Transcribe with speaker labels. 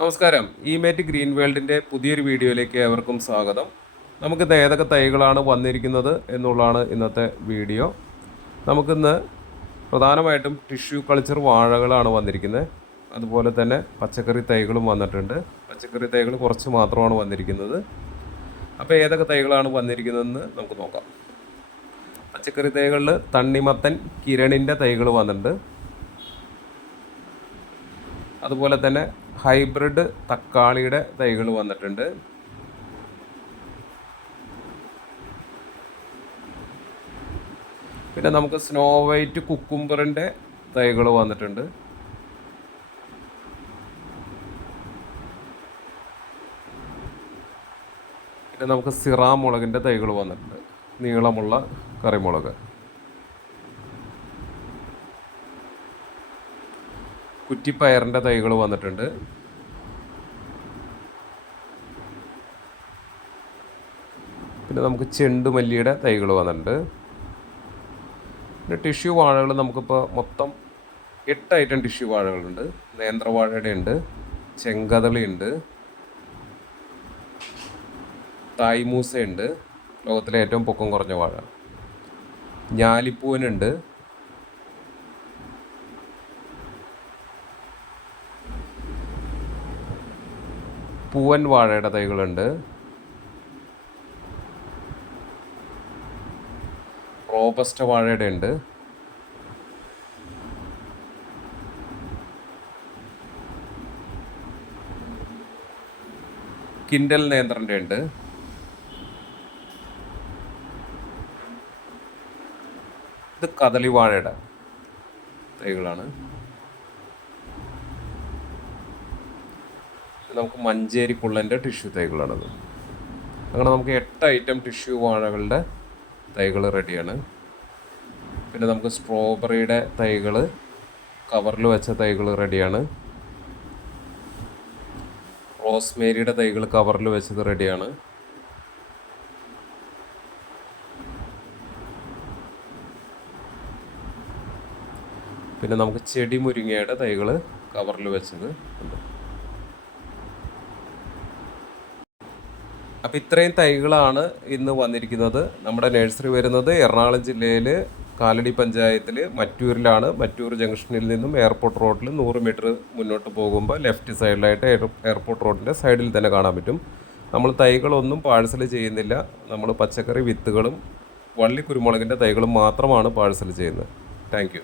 Speaker 1: നമസ്കാരം. ഈ mate green വേൾഡിന്റെ പുതിയൊരു വീഡിയോയിലേക്ക് ഏവർക്കും സ്വാഗതം. നമുക്കിന്ന് ഏതൊക്കെ തൈകളാണ് വന്നിരിക്കുന്നത് എന്നുള്ളതാണ് ഇന്നത്തെ വീഡിയോ. നമുക്കിന്ന് പ്രധാനമായിട്ടും ടിഷ്യൂ കൾച്ചർ വാഴകളാണ് വന്നിരിക്കുന്നത്. അതുപോലെ തന്നെ പച്ചക്കറി തൈകളും വന്നിട്ടുണ്ട്. പച്ചക്കറി തൈകൾ കുറച്ച് മാത്രമാണ് വന്നിരിക്കുന്നത്. അപ്പോൾ ഏതൊക്കെ തൈകളാണ് വന്നിരിക്കുന്നതെന്ന് നമുക്ക് നോക്കാം. പച്ചക്കറി തൈകളിൽ തണ്ണിമത്തൻ കിരണിന്റെ തൈകൾ വന്നിട്ടുണ്ട്. അതുപോലെ തന്നെ ഹൈബ്രിഡ് തക്കാളിയുടെ തൈകൾ വന്നിട്ടുണ്ട്. പിന്നെ നമുക്ക് സ്നോ വൈറ്റ് കുക്കുംബറിന്റെ തൈകൾ വന്നിട്ടുണ്ട്. പിന്നെ നമുക്ക് സിറാ മുളകിന്റെ തൈകൾ വന്നിട്ടുണ്ട്. നീളമുള്ള കറിമുളക്. കുറ്റിപ്പയറിന്റെ തൈകൾ വന്നിട്ടുണ്ട്. പിന്നെ നമുക്ക് ചെണ്ടുമല്ലിയുടെ തൈകൾ വന്നിട്ടുണ്ട്. പിന്നെ ടിഷ്യൂ വാഴകൾ നമുക്കിപ്പോൾ മൊത്തം എട്ട് ഐറ്റം ടിഷ്യൂ വാഴകളുണ്ട്. നേന്ത്രവാഴയുടെ ഉണ്ട് ചെങ്കതളിയുണ്ട് തായ്മൂസയുണ്ട്. ലോകത്തിലെ ഏറ്റവും പൊക്കം കുറഞ്ഞ വാഴ. ഞാലിപ്പൂവനുണ്ട്. പൂവൻ വാഴയുടെ തൈകളുണ്ട്. റോബസ്റ്റ വാഴയുടെ ഉണ്ട്. കിൻഡൽ നേന്ത്രന്റെ ഉണ്ട്. ഇത് കദളി വാഴയുടെ തൈകളാണ്. നമുക്ക് മഞ്ചേരി കുള്ളന്റെ ടിഷ്യൂ തൈകളാണത്. അങ്ങനെ നമുക്ക് എട്ട് ഐറ്റം ടിഷ്യൂ വാഴകളുടെ തൈകൾ റെഡിയാണ്. പിന്നെ നമുക്ക് സ്ട്രോബെറിയുടെ തൈകൾ കവറിൽ വെച്ച തൈകൾ റെഡിയാണ്. റോസ്മേരിയുടെ തൈകൾ കവറിൽ വെച്ചത് റെഡിയാണ്. പിന്നെ നമുക്ക് ചെടി മുരിങ്ങയുടെ തൈകൾ കവറിൽ വെച്ചത് ഉണ്ട്. അപ്പോൾ ഇത്രയും തൈകളാണ് ഇന്ന് വന്നിരിക്കുന്നത്. നമ്മുടെ നഴ്സറി വരുന്നത് എറണാകുളം ജില്ലയിൽ കാലടി പഞ്ചായത്തിൽ മറ്റൂരിലാണ്. മറ്റൂർ ജംഗ്ഷനിൽ നിന്നും എയർപോർട്ട് റോഡിൽ നൂറ് മീറ്റർ മുന്നോട്ട് പോകുമ്പോൾ ലെഫ്റ്റ് സൈഡിലായിട്ട് എയർപോർട്ട് റോഡിന്റെ സൈഡിൽ തന്നെ കാണാൻ പറ്റും. നമ്മൾ തൈകളൊന്നും പാഴ്സൽ ചെയ്യുന്നില്ല. നമ്മൾ പച്ചക്കറി വിത്തുകളും വള്ളി കുരുമുളകിന്റെ തൈകളും മാത്രമാണ് പാഴ്സൽ ചെയ്യുന്നത്. താങ്ക്